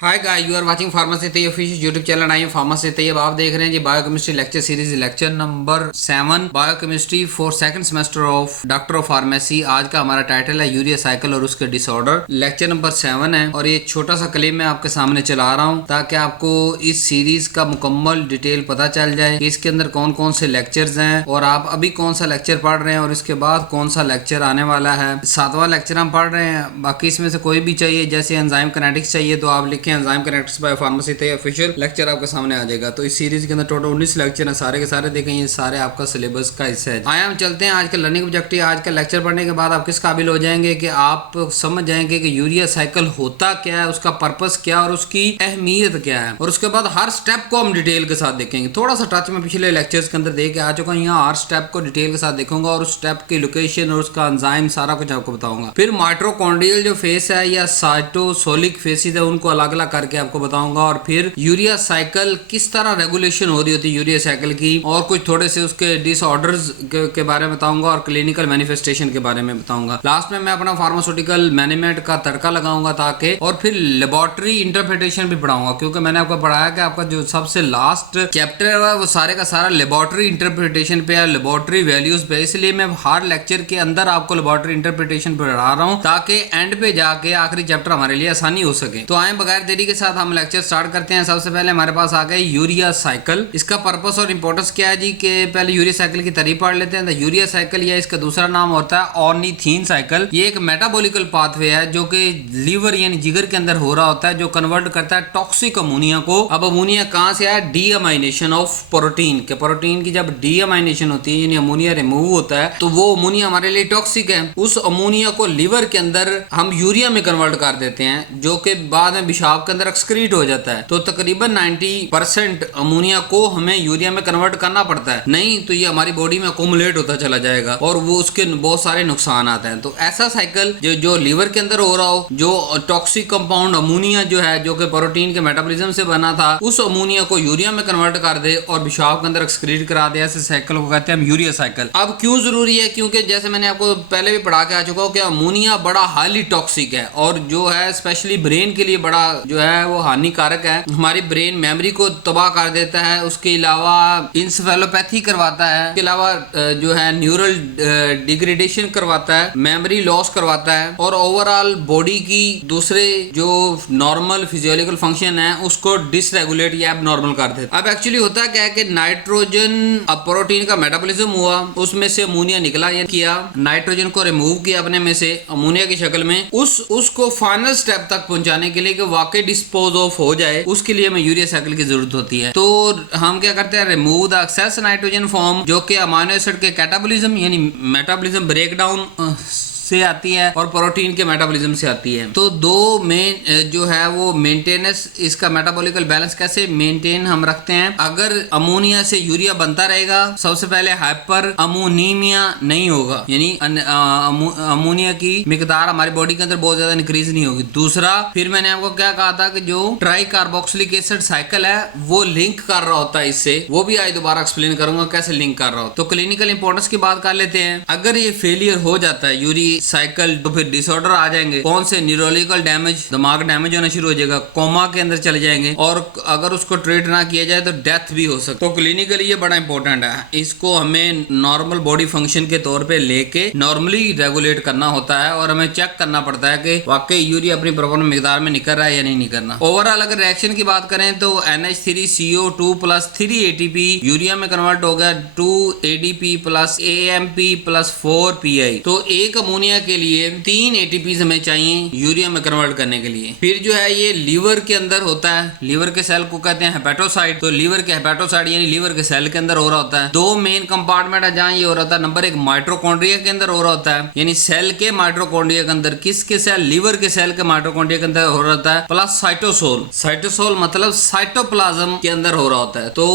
Hi guys, you are watching pharmacy Tayyab official YouTube channel. I am pharmacy Taiyab. आप देख रहे हैं जी biochemistry lecture series lecture number 7 biochemistry for second semester of doctor of pharmacy. आज का हमारा title है यूरिया साइकिल और उसके डिसऑर्डर। लेक्चर नंबर 7 है और ये छोटा सा क्लेम मैं आपके सामने चला रहा हूँ ताकि आपको इस सीरीज का मुकम्मल डिटेल पता चल जाए कि इसके अंदर कौन कौन से लेक्चर्स हैं और आप अभी कौन सा लेक्चर पढ़ रहे हैं और इसके बाद कौन सा लेक्चर आने वाला है। 7वां लेक्चर हम पढ़ रहे हैं। बाकी इसमें से कोई भी चाहिए, जैसे एंजाइम काइनेटिक्स चाहिए तो आप enzyme kinetics by pharmacy Tayyab official lecture आपके सामने आ जाएगा। तो इस सीरीज के अंदर टोटल 19 लेक्चर हैं, सारे के सारे देखें, ये सारे आपका सिलेबस का हिस्सा है। आया हम चलते हैं आज का लर्निंग ऑब्जेक्टिव। आज का लेक्चर पढ़ने के बाद आप किस काबिल हो जाएंगे कि आप समझ जाएंगे कि यूरिया साइकिल होता क्या है, उसका पर्पस क्या और उसकी अहमियत क्या है, और उसके बाद हर स्टेप को हम डिटेल के साथ देखेंगे। थोड़ा सा टच में पिछले लेक्चर्स के अंदर दे के आ चुका हूँ, यहाँ हर स्टेप को डिटेल के साथ देखूंगा और उस स्टेप की लोकेशन और उसका एंजाइम सारा कुछ आपको बताऊंगा। फिर माइटोकॉन्ड्रियल जो फेस है या साइटोसोलिक फेसिस है उनको अलग अलग करके आपको बताऊंगा, और फिर यूरिया साइकिल किस तरह रेगुलेशन हो रही होती है यूरिया साइकिल की, और कुछ थोड़े से उसके डिसऑर्डर्स के बारे में बताऊंगा और क्लिनिकल मैनिफेस्टेशन के बारे में बताऊंगा। लास्ट में मैं अपना फार्मास्यूटिकल मैनेजमेंट का तड़का लगाऊंगा ताकि, और फिर लेबोरेटरी इंटरप्रिटेशन भी पढ़ाऊंगा, क्योंकि मैंने आपको पढ़ाया कि आपका जो सबसे लास्ट चैप्टर है वो सारे का सारा लेबोरेटरी इंटरप्रिटेशन पे है, लेबोरेटरी वैल्यूज पे। इसलिए मैं हर लेक्चर के अंदर आपको लेबोरेटरी इंटरप्रिटेशन पढ़ा रहा हूँ ताकि एंड पे जाके आखिरी चैप्टर हमारे लिए आसानी हो सके। तो आए बगैर देरी के साथ हम लेक्चर स्टार्ट करते हैं। सबसे पहले हमारे पास आ गए यूरिया साइकिल। इसका पर्पस और इंपॉर्टेंस क्या है जी, कि पहले यूरिया साइकिल की तारीफ पढ़ लेते हैं। यूरिया साइकिल या इसका दूसरा नाम होता है ऑर्निथीन साइकिल। ये एक मेटाबॉलिकल पाथवे है जो कि लीवर यानी जिगर के अंदर हो रहा होता है, जो कन्वर्ट करता है टॉक्सिक अमोनिया को। अब अमोनिया कहां से आया? डीअमाइनेशन ऑफ प्रोटीन के। प्रोटीन की जब डीअमाइनेशन होती है यानी अमोनिया रिमूव होता है तो वो अमोनिया हमारे लिए टॉक्सिक है। उस अमोनिया को लीवर के अंदर हम यूरिया में कन्वर्ट कर देते हैं, जो कि बाद में पेशाब के अंदर एक्सक्रीट हो जाता है। तो तकरीबन 90% अमोनिया को हमें यूरिया में कन्वर्ट करना पड़ता है, नहीं तो ये हमारी बॉडी में अकोमुलेट होता चला जाएगा और वो उसके बहुत सारे नुकसान आते हैं। तो ऐसा साइकिल जो लीवर के अंदर हो रहा हो, जो टॉक्सिक कंपाउंड अमोनिया जो है, जो कि प्रोटीन के मेटाबॉलिज्म से बना था, उस अमोनिया को यूरिया में कन्वर्ट कर दे और पेशाब के अंदर एक्सक्रीट करा दे, ऐसे साइकिल को कहते हैं हम यूरिया साइकिल। अब क्यों जरूरी है? क्योंकि जैसे मैंने आपको पहले भी पढ़ा के आ चुका हूं कि अमोनिया बड़ा हाईली टॉक्सिक है और जो है स्पेशली ब्रेन के लिए बड़ा जो है वो हानिकारक है। हमारी ब्रेन मेमोरी को तबाह कर देता है, उसके अलावा इंसेफेलोपैथी करवाता है, उसके अलावा जो है न्यूरल डिग्रेडेशन करवाता है, मेमोरी लॉस करवाता है और ओवरऑल बॉडी की दूसरे जो नॉर्मल फिजियोलॉजिकल फंक्शन है उसको डिसरेगुलेट या एबनॉर्मल कर देता है। अब एक्चुअली होता क्या है कि नाइट्रोजन, अब प्रोटीन का मेटाबॉलिज्म हुआ, उसमें से अमोनिया निकला या किया, नाइट्रोजन को रिमूव किया अपने में से अमोनिया की शक्ल में, उसको फाइनल स्टेप तक पहुंचाने के लिए कि वाकई डिस्पोज ऑफ हो जाए, उसके लिए हमें यूरिया साइकिल की जरूरत होती है। तो हम क्या करते हैं? Remove the excess nitrogen form, जो कि अमाइनो एसिड के कैटाबॉलिज्म यानी मेटाबॉलिज्म ब्रेकडाउन से आती है और प्रोटीन के मेटाबॉलिज्म से आती है। तो दो मेन जो है वो मेंटेनेंस, इसका मेटाबॉलिकल बैलेंस कैसे मेंटेन हम रखते हैं? अगर अमोनिया से यूरिया बनता रहेगा, सबसे पहले हाइपर अमोनीमिया नहीं होगा, यानी अमोनिया की मिकदार हमारी बॉडी के अंदर बहुत ज्यादा इंक्रीज नहीं होगी। दूसरा, फिर मैंने आपको क्या कहा था कि जो ट्राई कार्बोक्सिलिक एसिड साइकिल है वो लिंक कर रहा होता है इससे, वो भी आज दोबारा एक्सप्लेन करूंगा कैसे लिंक कर रहा हो। तो क्लिनिकल इंपॉर्टेंस की बात कर लेते हैं। अगर ये फेलियर हो जाता है यूरिया साइकिल तो फिर डिसऑर्डर आ जाएंगे। कौन से? न्यूरोलॉजिकल डैमेज, दिमाग डैमेज होना शुरू हो जाएगा, कोमा के अंदर चले जाएंगे और अगर उसको ट्रीट ना किया जाए तो डेथ भी हो सकती है। तो क्लिनिकली ये बड़ा इंपॉर्टेंट है, इसको हमें नॉर्मल बॉडी फंक्शन के तौर पे लेके नॉर्मली रेगुलेट करना होता है और हमें चेक करना पड़ता है कि वाकई यूरिया अपनी प्रॉपर मिकदार में निकल रहा है या नहीं निकलना। ओवरऑल अगर रिएक्शन की बात करें तो NH3CO2 प्लस 3 ATP यूरिया में कन्वर्ट हो गया 2 ADP plus AMP plus 4 PI। तो एक अमोनिया के लिए 3 ATPs हमें चाहिए यूरिया में कन्वर्ट करने के लिए। फिर जो है ये लीवर के अंदर होता है, लीवर के सेल को कहते हैं हेपेटोसाइट। तो लीवर के हेपेटोसाइट यानी लीवर के सेल के अंदर हो रहा होता है। दो मेन कंपार्टमेंट है जहां ये हो रहा था। नंबर 1 माइटोकॉन्ड्रिया के अंदर हो रहा होता है, यानी सेल के माइटोकॉन्ड्रिया के अंदर, किसके सेल? लीवर के सेल के माइटोकॉन्ड्रिया के अंदर हो रहा होता है। प्लस साइटोसोल, साइटोसोल मतलब साइटोप्लाज्म के अंदर हो रहा होता है। तो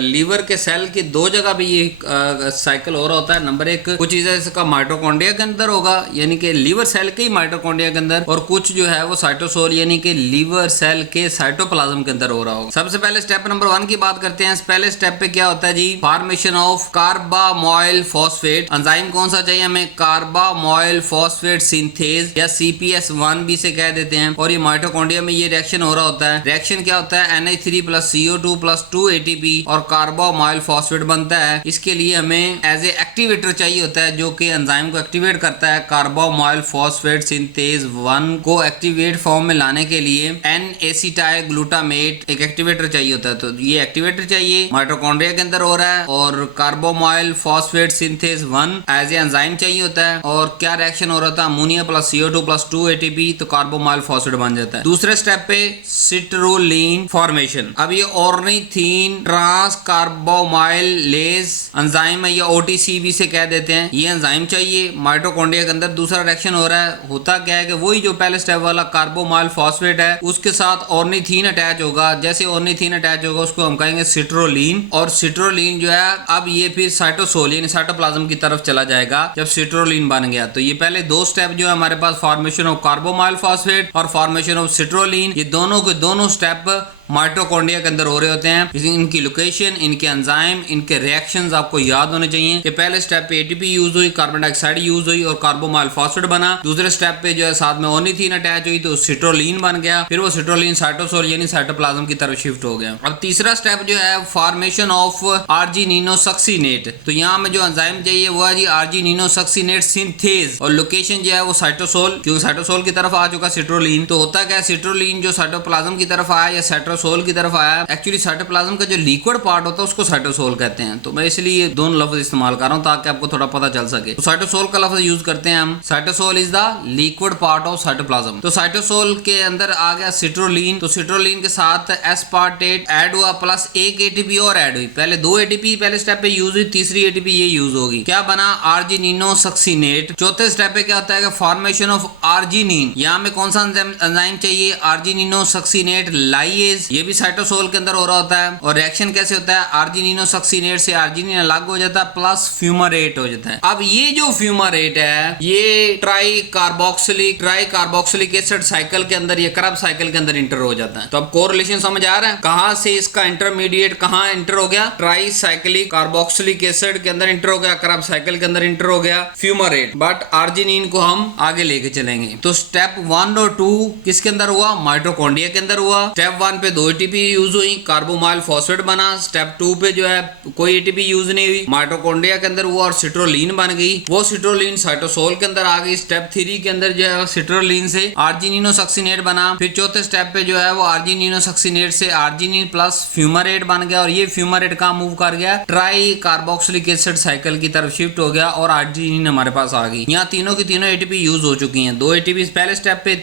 लीवर के सेल की दो जगह भी ये साइकिल हो रहा होता है। नंबर 1 कुछ चीजें इसका माइटोकॉन्ड्रिया के अंदर होगा यानी कि लीवर सेल के ही माइटोकॉन्ड्रिया के अंदर, और कुछ जो है वो साइटोसोल यानी कि लीवर सेल के साइटोप्लाज्म के अंदर हो रहा होगा। सबसे पहले स्टेप नंबर 1 की बात करते हैं। पहले स्टेप पे क्या होता है जी, formation of carbamoyl phosphate. Enzyme कौन सा चाहिए हमें, कार्बामोइल फॉस्फेट सिंथेज या CPS1 भी से कह देते हैं। और ये माइटोकॉन्ड्रिया में ये रिएक्शन हो रहा होता है। रिएक्शन क्या होता है, NH3 + CO2 + 2 ATP और कार्बामोइल फॉस्फेट बनता है। इसके लिए हमें एज ए एक्टिवेटर चाहिए होता है जो कि एंजाइम को एक्टिवेट करता है। कार्बामोइल फॉस्फेट सिंथेज 1 को एक्टिवेट फॉर्म में लाने के लिए N-एसिटाइल ग्लूटामेट एक एक्टिवेटर चाहिए होता है। तो ये एक्टिवेटर चाहिए, माइटोकॉन्ड्रिया के अंदर हो रहा है। और carbamoyl phosphate synthase 1 as a enzyme चाहिए होता है। और क्या रिएक्शन हो रहा था, अमोनिया + CO2 + 2 ATP, तो कार्बामोइल फॉस्फेट बन जाता है। दूसरे स्टेप पे सिट्रोलिन फॉर्मेशन। अब ये ऑर्निथीन ट्रांस कार्बामोइलेज एंजाइम है या OTC भी से कह देते हैं। ये एंजाइम चाहिए माइटोकॉन्ड्रिया के अंदर। दूसरा रिएक्शन हो रहा है, होता क्या है कि वही जो पहले स्टेप वाला कार्बामोइल फॉस्फेट है उसके साथ ऑर्निथीन अटैच होगा। जैसे ऑर्निथीन अटैच होगा उसको हम कहेंगे सिट्रोलिन। और सिट्रोलिन जो है अब ये फिर साइटोसोल यानी साइटोप्लाज्म की तरफ चला जाएगा जब सिट्रोलिन बन गया। तो ये पहले दो स्टेप जो है हमारे पास, फॉर्मेशन ऑफ कार्बामोइल फॉस्फेट और फॉर्मेशन ऑफ सिट्रोलिन, ये दोनों के दोनों स्टेप माइटोकॉन्ड्रिया के अंदर हो रहे होते हैं। इनकी लोकेशन, इनके एंजाइम, इनके रिएक्शंस आपको याद होने चाहिए कि पहले स्टेप पे ATP यूज हुई, कार्बन डाइऑक्साइड यूज हुई और कार्बामोइल फॉस्फेट बना। दूसरे स्टेप पे जो है साथ में ऑर्निथीन अटैच हुई तो सिट्रोलिन बन गया। फिर वो सिट्रोलिन साइटोसोल यानी साइटोप्लाज्म की तरफ शिफ्ट हो गया। अब तीसरा स्टेप जो है फॉर्मेशन ऑफ आर्जिनिनोसक्सिनेट। तो यहाँ में जो एंजाइम चाहिए वो है जी आर्जिनिनोसक्सिनेट सिंथेज, और लोकेशन जो है वो साइटोसोल, क्योंकि साइटोसोल की तरफ आ चुका सिट्रोलिन। तो होता क्या है, सिट्रोलिन जो साइटोप्लाज्म की तरफ आया या साइटोसोल की तरफ आया, एक्चुअली साइटोप्लाज्म का जो लिक्विड पार्ट होता है उसको साइटोसोल कहते हैं। तो मैं इसलिए दोनों लफ्ज इस्तेमाल कर रहा हूं ताकि आपको थोड़ा पता चल सके। तो साइटोसोल का लफ्ज यूज करते हैं हम। Cytosol is the liquid part of cytoplasm. तो साइटोसोल के अंदर आ गया सिट्रोलिन। तो सिट्रोलिन के साथ एस्पार्टेट ऐड हुआ प्लस एक ATP और ऐड हुई। पहले 2 ATP पहले स्टेप पे यूज हुई, तीसरी ATP ये यूज होगी। क्या बना, आर्जिनिनोसक्सिनेट। चौथे स्टेप पे क्या होता है, फॉर्मेशन ऑफ आर्जिनिन। यहाँ में कौन सा एंजाइम चाहिए, आर्जिनिनोसक्सिनेट लाइएज। ये भी साइटोसोल के अंदर हो रहा होता है। और रिएक्शन कैसे होता है, आर्जिनिनोसक्सिनेट से आर्जिनिन अलग हो जाता है प्लस फ्यूमारेट हो जाता है। अब ये जो फ्यूमारेट है ये ट्राई कार्बोक्सिलिक एसिड साइकिल के अंदर, ये करब साइकिल के अंदर इंटर हो जाता है। तो अब कोरिलेशन समझ आ रहा है, कहां से इसका इंटरमीडिएट कहां इंटर हो गया, ट्राई साइक्लिक कार्बोक्सिलिक एसिड के अंदर इंटर हो गया, करब साइकिल के अंदर इंटर हो गया फ्यूमारेट। बट आर्जिनिन को हम आगे लेके चलेंगे। तो स्टेप 1 और 2 किसके अंदर हुआ, माइटोकॉन्ड्रिया के अंदर हुआ। स्टेप 1 पे 2 ATP यूज हुई, कार्बामोइल फॉस्फेट बना। स्टेप 2 पे जो है कोई ATP यूज नहीं हुई, माइटोकॉन्ड्रिया के अंदर हुआ और सिट्रोलिन बन गई। वो सिट्रोलिन साइटोसोल के अंदर आ गई। स्टेप 3 के अंदर जो है सिट्रोलिन से आर्जिनिनोसक्सिनेट बना। फिर चौथे स्टेप पे जो है वो आर्जिनिनोसक्सिनेट से आर्जिनिन प्लस फ्यूमारेट बन गया। और ये फ्यूमारेट कहां मूव कर गया, ट्राई कार्बोक्सिलिक एसिड साइकिल की तरफ शिफ्ट हो गया और आर्जिनिन हमारे पास आ गई। यहाँ तीनों की तीनों ATP यूज हो चुकी हैं। 2 ATP पहले स्टेप पे,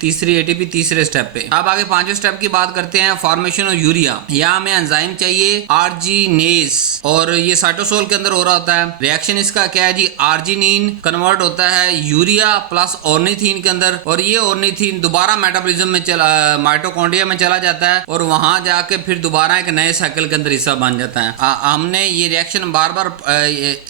तीसरी ATP तीसरे स्टेप पे। अब आगे पांचवें स्टेप की बात करते हैं, फॉर्मेशन ऑफ यूरिया। यहाँ हमें एंजाइम चाहिए आर्जिनेस, और ये साइटोसोल के अंदर हो रहा होता है। रिएक्शन इसका क्या है जी, आर्जिनिन कन्वर्ट होता है यूरिया प्लस ऑर्निथीन के अंदर, और ये ऑर्निथीन दोबारा मेटाबॉलिज्म में चला, माइटोकॉन्ड्रिया में चला जाता है और वहां जाके फिर दोबारा एक नए साइकिल के अंदर हिस्सा बन जाता है। हमने ये रिएक्शन बार बार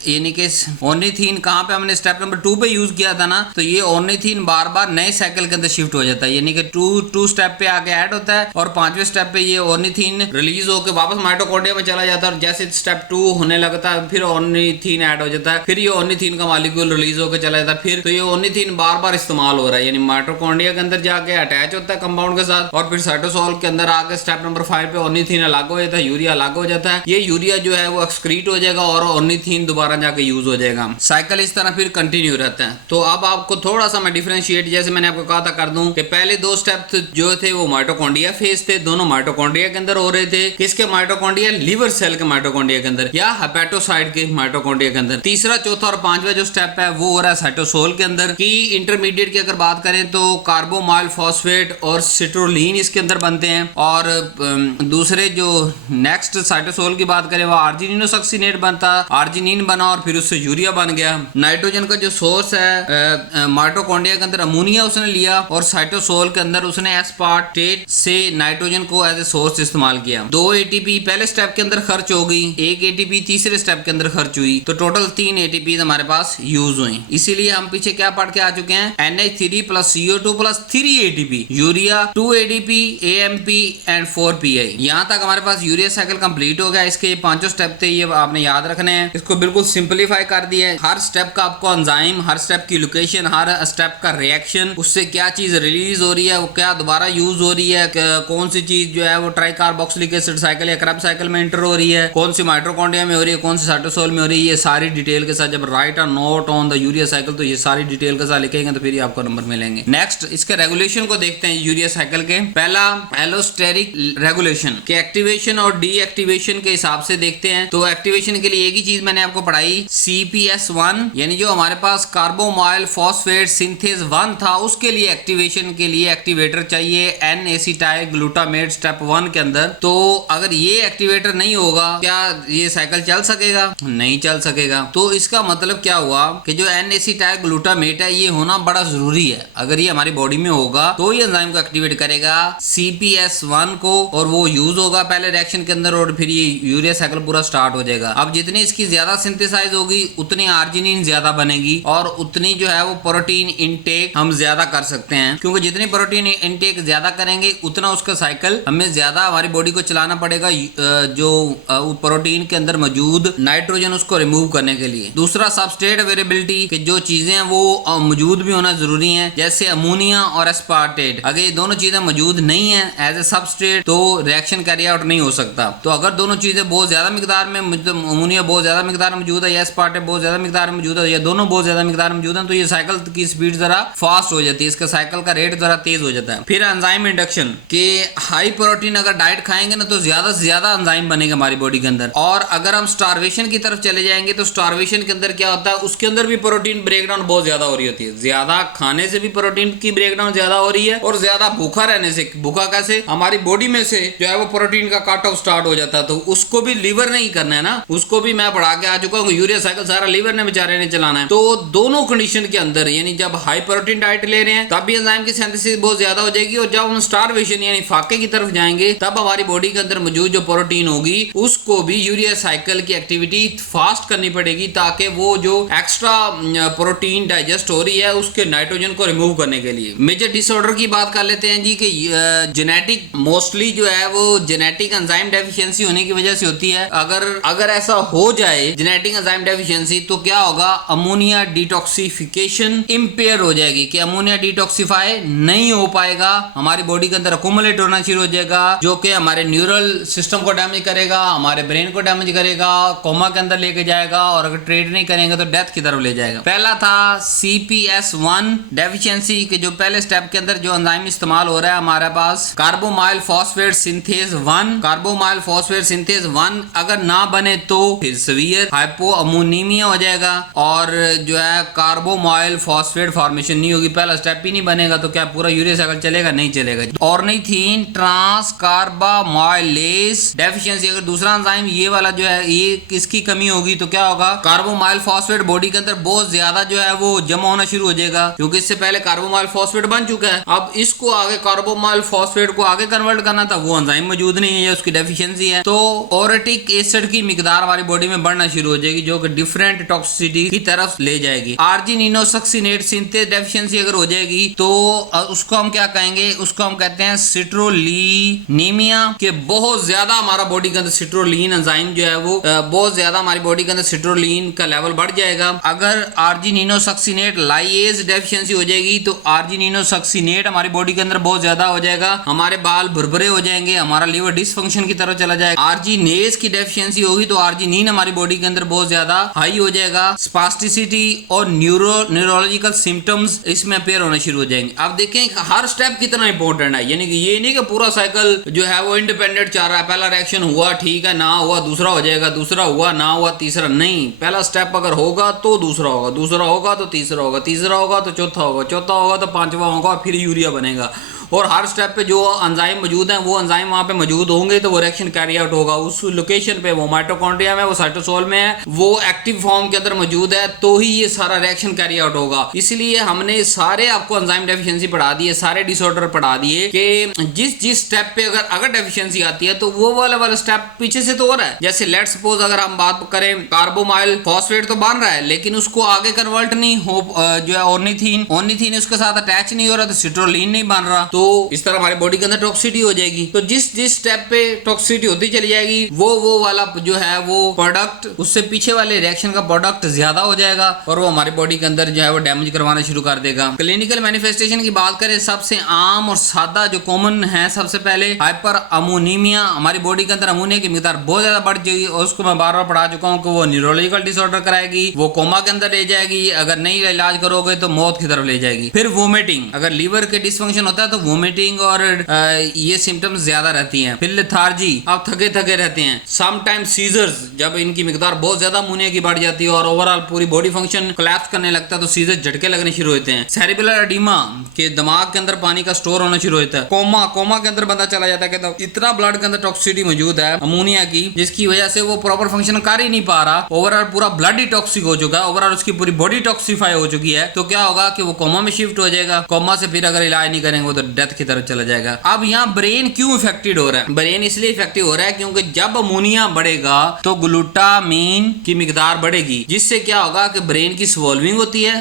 यानी कि ऑर्निथीन कहां पे हमने स्टेप नंबर 2 पे यूज किया था ना, तो ये ऑर्निथीन बार बार नए साइकिल के अंदर शिफ्ट हो जाता है, यानी कि 2 स्टेप पे आगे ऐड होता है और 5वें स्टेप पे ये ऑर्निथीन रिलीज होकर वापस माइटोकॉन्ड्रिया में चला जाता है। और जैसे स्टेप 2 होने लगता है फिर ऑर्निथीन ऐड हो जाता है, फिर ये ऑर्निथीन का मॉलिक्यूल रिलीज होकर चला जाता है। फिर तो ये ऑर्निथीन बार बार इस्तेमाल हो रहा है, यानी माइटोकॉन्ड्रिया के अंदर जाके अटैच होता है कंपाउंड के साथ, और फिर साइटोसोल के अंदर आके स्टेप नंबर 5 पे ऑर्निथीन अलग हो जाता है, यूरिया अलग हो जाता है। ये यूरिया जो है वो एक्सक्रीट हो जाएगा और ऑर्निथीन दोबारा जाके यूज हो जाएगा। साइकिल इस तरह फिर कंटिन्यू रहता है। तो अब आपको थोड़ा सा मैं डिफरेंशिएट, जैसे मैंने आपको कहा था, कर दूं कि पहले 2 स्टेप जो थे वो माइटोकॉन्ड्रिया फेज थे, दोनों माइटोकॉन्ड्रिया के अंदर हो रहे थे। किसके माइटोकॉन्ड्रिया, लिवर सेल के माइटोकॉन्ड्रिया के अंदर या हेपेटोसाइट के माइटोकॉन्ड्रिया के अंदर। तीसरा, चौथा और 5वां जो स्टेप है वो हो रहा है साइटोसोल के अंदर। की इंटरमीडिएट की अगर बात करें तो कार्बामोइल फॉस्फेट और सिट्रोलिन इसके अंदर बनते हैं, और दूसरे जो नेक्स्ट साइटोसोल की बात करें वो आर्जिनिनोसक्सिनेट बनता, आर्जिनिन बना और फिर उससे यूरिया बन गया। नाइट्रोजन का जो सोर्स है माइटोकॉन्ड्रिया के अंदर अमोनिया उसने लिया, और साइटोसोल के अंदर उसने एस्पार्टेट से नाइट्रोजन को एज ए सोर्स इस्तेमाल किया। 2 ATP पहले स्टेप के अंदर खर्च हो गई, 1 ATP तीसरे स्टेप के अंदर खर्च हुई, तो टोटल 3 ATP हमारे पास यूज हुई। इसीलिए हम पीछे क्या पढ़ के आ चुके हैं, NH3 + CO2 + 3 ATP, urea 2 ADP, AMP and 4 PI। यहाँ तक हमारे पास यूरिया साइकिल कंप्लीट हो गया। इसके 5 स्टेप थे, ये आपने याद रखने हैं। इसको बिल्कुल सिंपलीफाई कर दिया है। हर स्टेप का आपको एंजाइम, हर स्टेप की लोकेशन, हर स्टेप का रिएक्शन, उससे क्या चीज रिलीज हो रही है, वो क्या दोबारा यूज हो रही है, कौन सी चीज जो है वो ट्राइकार्बोक्सिलिक एसिड साइकिल या क्रेब्स साइकिल में एंटर हो रही है, कौन सी माइटोकॉन्ड्रिया में हो रही है, कौन सी साइटोसोल में हो रही है, ये सारी डिटेल के साथ जब right a note on the urea cycle, तो ये सारी डिटेल के साथ लिखेंगे तो फिर ही आपको नंबर मिलेंगे। नेक्स्ट इसके रेगुलेशन को देखते हैं यूरिया साइकिल के। पहला एलोस्टेरिक रेगुलेशन के एक्टिवेशन और डीएक्टिवेशन के हिसाब से देखते हैं। तो एक्टिवेशन के लिए एक ही चीज मैंने आपको पढ़ाई, CPS1, यानी जो हमारे पास कार्बोमाइल फॉस्फेट सिंथेज 1 था, उसके लिए एक्टिवेशन के लिए एक्टिवेटर चाहिए N-एसिटाइल ग्लूटामेट स्टेप 1 के अंदर। तो अगर ये एक्टिवेटर नहीं होगा, क्या ये साइकिल चल सकेगा? नहीं चल सकेगा। तो इसका मतलब क्या हुआ कि जो N-एसिटाइल ग्लूटामेट है, ये होना बड़ा जरूरी है। अगर ये हमारी बॉडी में होगा तो ये एंजाइम को एक्टिवेट करेगा CPS1 को, और वो यूज होगा पहले रिएक्शन के अंदर, और फिर ये यूरिया साइकिल पूरा स्टार्ट हो जाएगा। अब जितनी इसकी ज्यादा सिंथेसाइज होगी, उतनी आर्जिनिन ज्यादा बनेगी, और उतनी जो है वो प्रोटीन इनटेक हम ज्यादा कर सकते हैं। क्योंकि जितनी प्रोटीन इनटेक ज्यादा करेंगे, उतना उसका साइकिल हमें ज्यादा हमारी बॉडी को चलाना पड़ेगा, जो प्रोटीन के अंदर मौजूद नाइट्रोजन उसको रिमूव करने के लिए। दूसरा सबस्ट्रेट अवेलेबिलिटी, कि जो चीजें हैं वो मौजूद भी होना जरूरी है, जैसे अमोनिया और एस्पार्टेट। अगर ये दोनों चीजें मौजूद नहीं है एज ए सबस्ट्रेट, तो रिएक्शन कैरी आउट नहीं हो सकता। तो अगर दोनों चीजें बहुत ज्यादा मिकदार में, अमोनिया बहुत ज्यादा मिकदार में मौजूद है या एस्पार्टेट बहुत ज्यादा मिकदार में मौजूद है, या दोनों बहुत ज्यादा मिकदार में मौजूद है, तो ये साइकिल की स्पीड जरा फास्ट हो जाती है, इसका साइकिल का रेट जरा तेज हो जाता है। फिर एंजाइम इंडक्शन, के हाई प्रोटीन अगर डाइट खाएंगे ना, तो ज्यादा से ज्यादा एंजाइम बनेगा हमारी बॉडी के अंदर। और अगर हम स्टारवेशन की तरफ चले जाएंगे, तो स्टारवेशन के अंदर क्या होता है, उसके अंदर भी प्रोटीन ब्रेकडाउन बहुत ज्यादा हो रही होती है। ज्यादा खाने से भी प्रोटीन की ब्रेकडाउन ज्यादा हो रही है, और ज्यादा भूखा रहने से, भूखा कैसे, हमारी बॉडी में से जो है वो प्रोटीन का काट ऑफ स्टार्ट हो जाता है। तो उसको भी लीवर नहीं करना है ना, उसको भी मैं पढ़ा के आ चुका हूँ। यूरिया साइकिल सारा लीवर ने बेचारे ने चलाना है। तो दोनों कंडीशन के अंदर, यानी जब हाई प्रोटीन डाइट ले रहे हैं, तब भी एंजाइम की सिंथेसिस बहुत ज्यादा हो जाएगी, और जब हम स्टारवेशन यानी फाके की तरफ जाएंगे, तब हमारी बॉडी के अंदर मौजूद जो प्रोटीन होगी, उसको भी यूरिया साइकिल की एक्टिविटी फास्ट करनी पड़ेगी, ताकि वो जो एक्स्ट्रा प्रोटीन डाइजेस्ट हो रही है, उसके नाइट्रोजन को रिमूव करने के लिए। मेजर डिसऑर्डर की बात कर लेते हैं जी, कि जेनेटिक मोस्टली जो है वो जेनेटिक एंजाइम डेफिशिएंसी होने की वजह से होती है। अगर ऐसा हो जाए जेनेटिक एंजाइम डेफिशिएंसी, तो क्या होगा, अमोनिया डिटॉक्सिफिकेशन इंपेयर हो जाएगी, कि अमोनिया डिटॉक्सिफाई नहीं हो पाएगा, हमारी बॉडी के अंदर अकोमुलेट होना शुरू हो जाएगा, जो कि हमारे न्यूरल सिस्टम को डैमेज करेगा, हमारे ब्रेन को डैमेज करेगा, कोमा के अंदर लेके जाएगा, और अगर ट्रीट नहीं करेंगे तो डेथ की तरफ ले जाएगा। पहला था CPS1 डेफिशिएंसी, के जो पहले स्टेप के अंदर जो एंजाइम इस्तेमाल हो रहा है हमारे पास, carbamoyl phosphate synthase 1। Carbamoyl phosphate synthase 1 अगर ना बने तो फिर सीवियर हाइपोअमोनीमिया हो जाएगा, और जो है कार्बोमाइल फॉस्फेट फॉर्मेशन नहीं होगी, पहला स्टेप ही नहीं बनेगा, तो क्या पूरा यूरिया साइकिल चलेगा? नहीं चलेगा। ऑर्निथीन ट्रांसकार्बामाइलेज डेफिशिएंसी, अगर दूसरा एंजाइम ये वाला जो है, ये किसकी कमी होगी, तो क्या होगा, कार्बोमाइल फॉस्फेट बॉडी के अंदर बहुत ज्यादा जो है वो जमा होना शुरू हो जाएगा, क्योंकि इससे पहले कार्बोमाइल फॉस्फेट बन चुका है। अब इसको आगे कार्बोमाइल फॉस्फेट को आगे कन्वर्ट करना था, वो एंजाइम मौजूद नहीं है, उसकी डेफिशिएंसी है। तो ओरेटिक एसिड की मिकदार हमारी बॉडी में बढ़ना शुरू हो जाएगी, जो कि डिफरेंट टॉक्सिसिटी की तरफ ले जाएगी। आर्जिनिनोसक्सिनेट सिंथेज डेफिशिएंसी अगर हो जाएगी, तो उसको हम क्या कहेंगे, उसको हम कहते हैं सिट्रोलिनीमिया, के बहुत ज्यादा हमारा बॉडी के अंदर सिट्रोलिन एंजाइम जो है वो बहुत ज्यादा हमारी बॉडी के अंदर सिट्रोलिन का लेवल बढ़ जाएगा। अगर आर्जिनिनोसक्सिनेट लाइएज डेफिशिएंसी हो जाएगी, तो आर्जिनिनोसक्सिनेट हमारी बॉडी के अंदर बहुत ज्यादा हो जाएगा, हमारे बाल भुरभुरे हो जाएंगे, हमारा लीवर डिसफंक्शन की तरफ चला जाएगा। आर्जिनेज की डेफिशिएंसी होगी, तो आर्जिनिन हमारी बॉडी के अंदर बहुत ज्यादा हाई हो जाएगा। स्पास्टिसिटी और न्यूरोलॉजिकल सिम्टम्स इसमें अपेयर होना शुरू हो जाएंगे। अब देखें हर स्टेप कितना इंपॉर्टेंट है, यानी कि ये नहीं कि पूरा साइकिल जो है वो इंडिपेंडेंट चल रहा है, पहला रिएक्शन हुआ ठीक है, ना हुआ दूसरा हो जाएगा, दूसरा हुआ ना हुआ तीसरा, नहीं, पहला स्टेप अगर होगा तो दूसरा होगा, दूसरा होगा तो तीसरा होगा, तीसरा होगा तो चौथा होगा, चौथा होगा तो पांचवा होगा, फिर यूरिया बनेगा, और हर स्टेप पे जो एंजाइम मौजूद है वो एंजाइम वहाँ पे मौजूद होंगे तो वो रिएक्शन कैरी आउट होगा उस लोकेशन पे। वो माइटोकॉन्ड्रिया में, वो साइटोसोल में है, वो एक्टिव फॉर्म के अंदर मौजूद है, तो ही ये सारा रिएक्शन कैरी आउट होगा। इसलिए हमने सारे आपको एंजाइम डेफिशिएंसी पढ़ा दिए, सारे डिसऑर्डर पढ़ा दिए कि जिस स्टेप पे अगर डेफिशिएंसी आती है तो वो वाला स्टेप पीछे से तो हो रहा है। जैसे लेट्स सपोज अगर हम बात करें कार्बोमाइल फॉस्फेट तो बन रहा है लेकिन उसको आगे कन्वर्ट नहीं हो, जो है ऑर्निथीन उसके साथ अटैच नहीं हो रहा, तो सिट्रोलिन नहीं बन रहा, तो इस तरह हमारी बॉडी के अंदर टॉक्सिसिटी हो जाएगी। तो जिस स्टेप पे टॉक्सिसिटी होती चली जाएगी वो वाला जो है वो प्रोडक्ट, उससे पीछे वाले रिएक्शन का प्रोडक्ट ज्यादा हो जाएगा और वो हमारी बॉडी के अंदर जो है वो डैमेज करवाना शुरू कर देगा। क्लिनिकल मैनिफेस्टेशन की बात करें, सबसे आम और सादा जो कॉमन है, सबसे पहले हाइपर अमोनीमिया, हमारी बॉडी के अंदर अमोनिया की मिकदार बहुत ज्यादा बढ़ जाएगी और उसको मैं बार बार पढ़ा चुका हूँ कि वो न्यूरोलॉजिकल डिसऑर्डर कराएगी, वो कोमा के अंदर ले जाएगी, अगर नहीं इलाज करोगे तो मौत की तरफ ले जाएगी। फिर वोमिटिंग, अगर लीवर के डिसफंक्शन होता है तो वोमिटिंग और ये सिम्टम्स ज्यादा रहती हैं। फिर लेथार्जी, आप थके थके रहते हैं। समटाइम्स सीजर्स, जब इनकी मिकदार बहुत ज्यादा अमोनिया की बढ़ जाती है और ओवरऑल पूरी बॉडी फंक्शन कोलैप्स करने लगता है तो सीजर झटके लगने शुरू होते हैं। सेरिब्रल एडिमा, के दिमाग के अंदर पानी का स्टोर होना शुरू होता है। कोमा के अंदर बंदा चला जाता है कि इतना ब्लड के अंदर टॉक्सिसिटी मौजूद है अमोनिया की, जिसकी वजह से वो प्रॉपर फंक्शन कर ही नहीं पा रहा, ओवरऑल पूरा ब्लड ही टॉक्सिक हो चुका है, ओवरऑल उसकी पूरी बॉडी टॉक्सिफाई हो चुकी है। तो क्या होगा कि वो कोमा में शिफ्ट हो जाएगा, कोमा से फिर अगर इलाज नहीं करेंगे वो तो डेथ की तरफ चला जाएगा। अब यहाँ ब्रेन क्यों इफेक्टेड हो रहा है? ब्रेन इसलिए इफेक्टिव हो रहा है क्योंकि जब अमोनिया बढ़ेगा तो ग्लूटामीन की मिकदार बढ़ेगी, जिससे क्या होगा कि ब्रेन की स्वॉल्विंग होती है,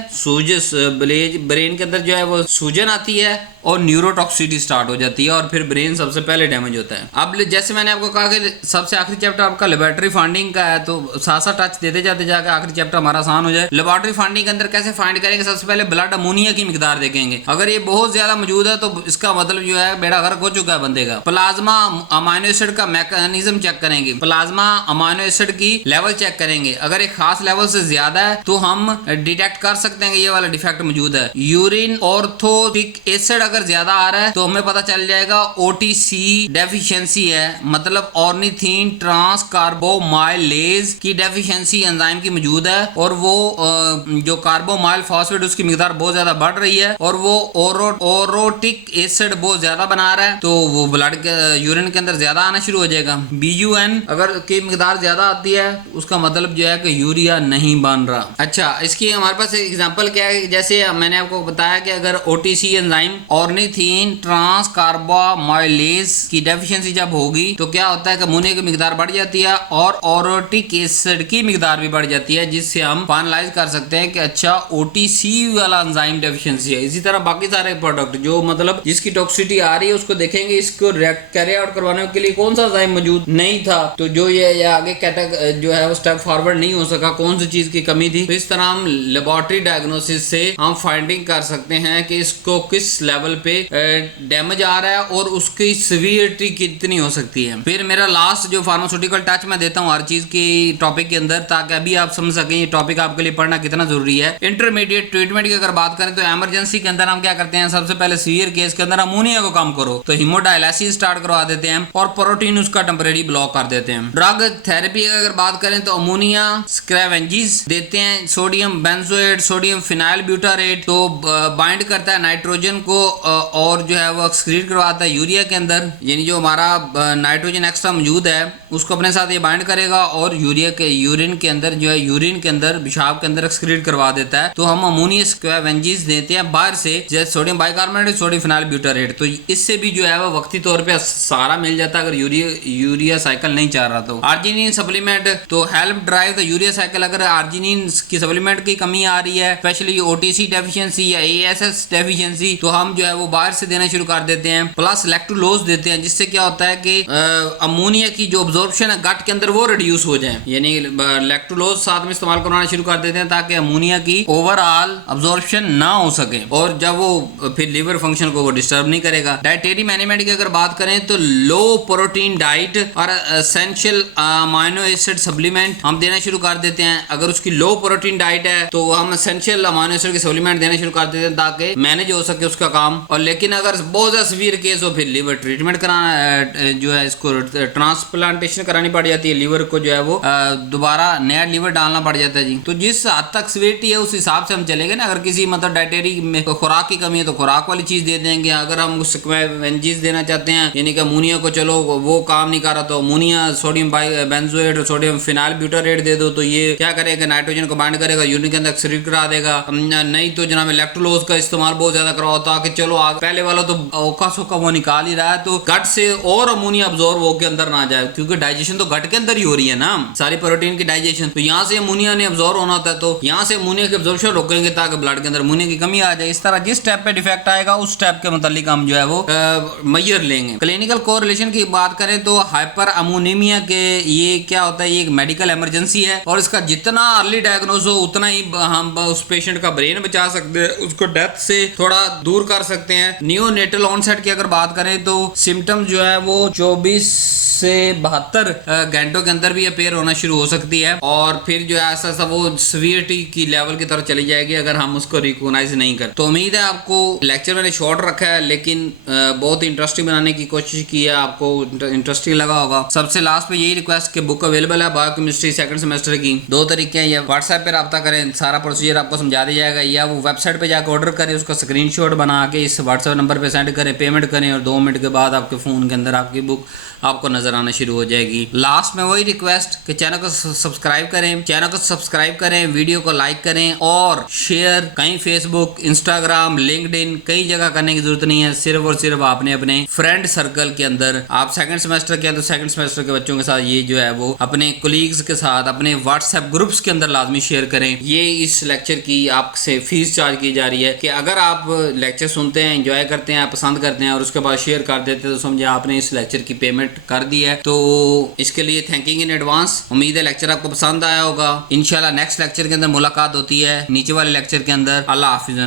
ब्रेन के अंदर जो है वो सूजन आती है और न्यूरोटॉक्सिसिटी स्टार्ट हो जाती है और फिर ब्रेन सबसे पहले डैमेज होता है। अब जैसे मैंने आपको कहा कि सबसे आखिरी चैप्टर आपका लेबोरेटरी फाइंडिंग का है, तो साथ टच देते जाते जाकर आखिरी चैप्टर हमारा आसान हो जाए। लेबोरेटरी फाइंडिंग के अंदर कैसे फाइंड करेंगे? सबसे पहले ब्लड अमोनिया की मिकदार देखेंगे, अगर ये बहुत ज्यादा मौजूद है तो इसका मतलब जो है बेड़ा गर्क हो चुका है बंदे का। प्लाज्मा अमाइनो एसिड का मैकेनिज्म चेक करेंगे, प्लाज्मा अमाइनो एसिड की लेवल चेक करेंगे, अगर एक खास लेवल से ज्यादा है तो हम डिटेक्ट कर सकते हैं कि ये वाला डिफेक्ट मौजूद है। यूरिन ऑर्थोटिक एसिड अगर ज्यादा आ रहा है तो हमें पता चल जाएगा ओटीसी डेफिशिएंसी है, मतलब ऑर्निथीन ट्रांस कार्बोमाइलेज की डेफिशिएंसी एंजाइम की मौजूद है और वो जो कार्बोमाइल फॉस्फेट उसकी मिकदार बहुत ज्यादा बढ़ रही है और वो ओरोटिक एसिड बहुत ज्यादा बना रहा है, तो वो ब्लड के यूरिन के अंदर ज्यादा आना शुरू हो जाएगा। बीयूएन अगर की मिकदार ज्यादा आती है उसका मतलब जो है कि यूरिया नहीं बन रहा। अच्छा, इसकी हमारे पास एग्जांपल क्या है? जैसे मैंने आपको बताया कि अगर ओटीसी एंजाइम ऑर्निथीन ट्रांस कार्बोमाइलेज की डेफिशिएंसी जब होगी तो क्या होता है कि अमोनिया की मिकदार बढ़ जाती है और ओरोटिक एसिड की मिकदार भी बढ़ जाती है, जिससे हम फाइनलाइज कर सकते हैं कि अच्छा ओटीसी वाला एंजाइम डेफिशिएंसी है। इसी तरह बाकी सारे प्रोडक्ट जो मतलब जिसकी टॉक्सिसिटी आ रही है उसको देखेंगे, इसको कैरी आउट करवाने के लिए कौन सा एंजाइम मौजूद नहीं था, तो जो ये आगे कैटेगरी जो है वो स्टेप फॉरवर्ड नहीं हो सका, कौन सी चीज की कमी थी। तो इस तरह हम लेबोरेटरी डायग्नोसिस से हम फाइंडिंग कर सकते हैं कि इसको किस लेवल पे डैमेज आ रहा है और उसकी सीवियरिटी कितनी हो सकती है। फिर मेरा लास्ट जो फार्मास्यूटिकल टच मैं देता हूँ हर चीज की टॉपिक के अंदर, ताकि अभी आप समझ सकें ये टॉपिक आपके लिए पढ़ना कितना जरूरी है। इंटरमीडिएट ट्रीटमेंट की अगर बात करें तो इमरजेंसी के अंदर हम क्या करते हैं, सबसे पहले सीवियर केस के अंदर अमोनिया को कम करो तो हीमोडायलिसिस स्टार्ट करवा देते हैं और प्रोटीन उसका टेम्परेरी ब्लॉक कर देते हैं। ड्रग थेरेपी की अगर बात करें तो अमोनिया स्क्रैवेंजेस देते हैं, sodium benzoate, sodium phenyl butyrate, तो बाइंड करता है नाइट्रोजन को और जो है वो एक्सक्रीट करवाता है यूरिया के अंदर, यानी जो हमारा नाइट्रोजन एक्स्ट्रा मौजूद है उसको अपने साथ ये बाइंड करेगा और यूरिया के यूरिन के अंदर जो है यूरिन के अंदर पेशाब के अंदर एक्सक्रीट करवा देता है। तो हम अमोनिया स्क्वैवेंजेस देते हैं बाहर से, जैसे sodium bicarbonate, sodium phenyl butyrate, तो इससे भी जो है वो वक्ती तौर पे सहारा मिल जाता है अगर यूरिया साइकिल नहीं चल रहा। तो आर्जिनिन सप्लीमेंट तो help drive the urea cycle, अगर आर्जिनिन की सप्लीमेंट की कमी आ रही है, स्पेशली ओटीसी डेफिशिएंसी या एएसएस डेफिशिएंसी, तो हम जो है वो बाहर से देना शुरू कर देते हैं। प्लस लैक्टुलोज देते हैं, जिससे क्या होता है कि अमोनिया की जो अब्जॉर्प्शन है गट के अंदर वो रिड्यूस हो जाए, यानी लैक्टुलोज साथ में इस्तेमाल करवाना शुरू कर देते हैं ताकि अमोनिया की ओवरऑल अब्जॉर्प्शन ना हो सके और जब वो फिर लीवर फंक्शन को वो डिस्टर्ब नहीं करेगा। डाइटरी मैनेजमेंट की अगर बात करें तो लो प्रोटीन डाइट और एसेंशियल अमाइनो एसिड सप्लीमेंट हम देना शुरू कर देते हैं। अगर उसकी लो प्रोटीन डाइट है तो हम एसेंशियल अमाइनो एसिड के सप्लीमेंट देना शुरू कर देते हैं ताकि मैनेज हो सके उसका काम कम। और लेकिन अगर बहुत ज़्यादा सीवियर केस हो फिर लीवर ट्रीटमेंट कराना जो है, इसको ट्रांसप्लांटेशन करानी पड़ जाती है, लीवर को जो है वो दोबारा नया लीवर डालना पड़ जाता है जी। तो जिस हद तक सीवियरिटी है उस हिसाब से हम चलेंगे ना। अगर किसी मतलब डाइटरी में खुराक की कमी है तो खुराक वाली चीज दे देंगे। अगर हम वेंजीज देना चाहते हैं यानी कि अमोनिया को, चलो वो काम नहीं कर रहा तो अमोनिया सोडियम बेंजोएट और सोडियम फिनाइल ब्यूटारेट दे दो, तो ये क्या करेगा, नाइट्रोजन को बाइंड करेगा, यूरिन के अंदर एक्सक्रीट करा देगा। नहीं तो जनाब इलेक्ट्रोलोज का इस्तेमाल बहुत ज्यादा कराओ ताकि चलो पहले वाला तो ओका सोका वो निकाल ही रहा है तो गट से और अमोनिया अब्जॉर्ब होकर अंदर ना जाए, क्योंकि डाइजेशन तो गट के अंदर ही हो रही है ना सारी प्रोटीन की डाइजेशन। तो यहाँ से अमोनिया ने अब्जॉर्ब होना होता है, तो यहाँ से अमोनिया की अब्जॉर्प्शन रोकेंगे ताकि ब्लड के अंदर अमोनिया की कमी आ जाए। इस तरह जिस स्टेप पे डिफेक्ट आएगा उस स्टेप के मुतालिक हम जो है वो मेजर लेंगे। क्लिनिकल कोरिलेशन की बात करें तो हाइपर अमोनीमिया के ये क्या होता है, ये एक मेडिकल इमरजेंसी है और इसका जितना अर्ली डायग्नोज हो उतना ही हम उस पेशेंट का ब्रेन बचा सकते हैं, उसको डेथ से थोड़ा दूर कर सकते हैं। नियोनेटल ऑनसेट की अगर बात करें तो सिम्टम जो है वो 24 से 72 घंटों के अंदर भी अपेयर होना शुरू हो सकती है और फिर जो है ऐसा वो सीवियरिटी की लेवल की तरफ चली जाएगी अगर हम उसको रिकॉग्नाइज नहीं करें। तो उम्मीद है आपको लेक्चर मैंने शॉर्ट रखा है लेकिन बहुत इंटरेस्टिंग बनाने की कोशिश की है, आपको इंटरेस्टिंग लगा होगा। सबसे लास्ट पे यही रिक्वेस्ट कि बुक अवेलेबल है बायोकेमिस्ट्री सेकंड सेमेस्टर की। 2 तरीके हैं, या व्हाट्सएप पे रब्ता करें, सारा प्रोसीजर आपको समझा दिया जाएगा, या वो वेबसाइट पे जाकर ऑर्डर करें, उसका स्क्रीनशॉट बना के इस व्हाट्सएप नंबर पे सेंड करें, पेमेंट करें और 2 मिनट के बाद आपके फ़ोन के अंदर आपकी बुक आपको नजर आना शुरू हो जाएगी। लास्ट में वही रिक्वेस्ट कि चैनल को सब्सक्राइब करें, वीडियो को लाइक करें और शेयर कहीं फेसबुक, इंस्टाग्राम, लिंक्डइन कई जगह करने की जरूरत नहीं है। सिर्फ और सिर्फ आपने अपने फ्रेंड सर्कल के अंदर, आप सेकंड सेमेस्टर के, तो सेकंड सेमेस्टर के बच्चों के साथ ये जो है वो अपने कोलीग्स के साथ अपने व्हाट्सएप ग्रुप्स के अंदर लाजमी शेयर करें। ये इस लेक्चर की आपसे फीस चार्ज की जा रही है कि अगर आप लेक्चर सुनते हैं, एंजॉय करते हैं, पसंद करते हैं और उसके बाद शेयर कर देते हैं तो समझे आपने इस लेक्चर की पेमेंट कर दी है। तो इसके लिए थैंकिंग इन एडवांस। उम्मीद है लेक्चर आपको पसंद आया होगा। इंशाल्लाह नेक्स्ट लेक्चर के अंदर मुलाकात होती है नीचे वाले लेक्चर के अंदर। अल्लाह हाफिज़।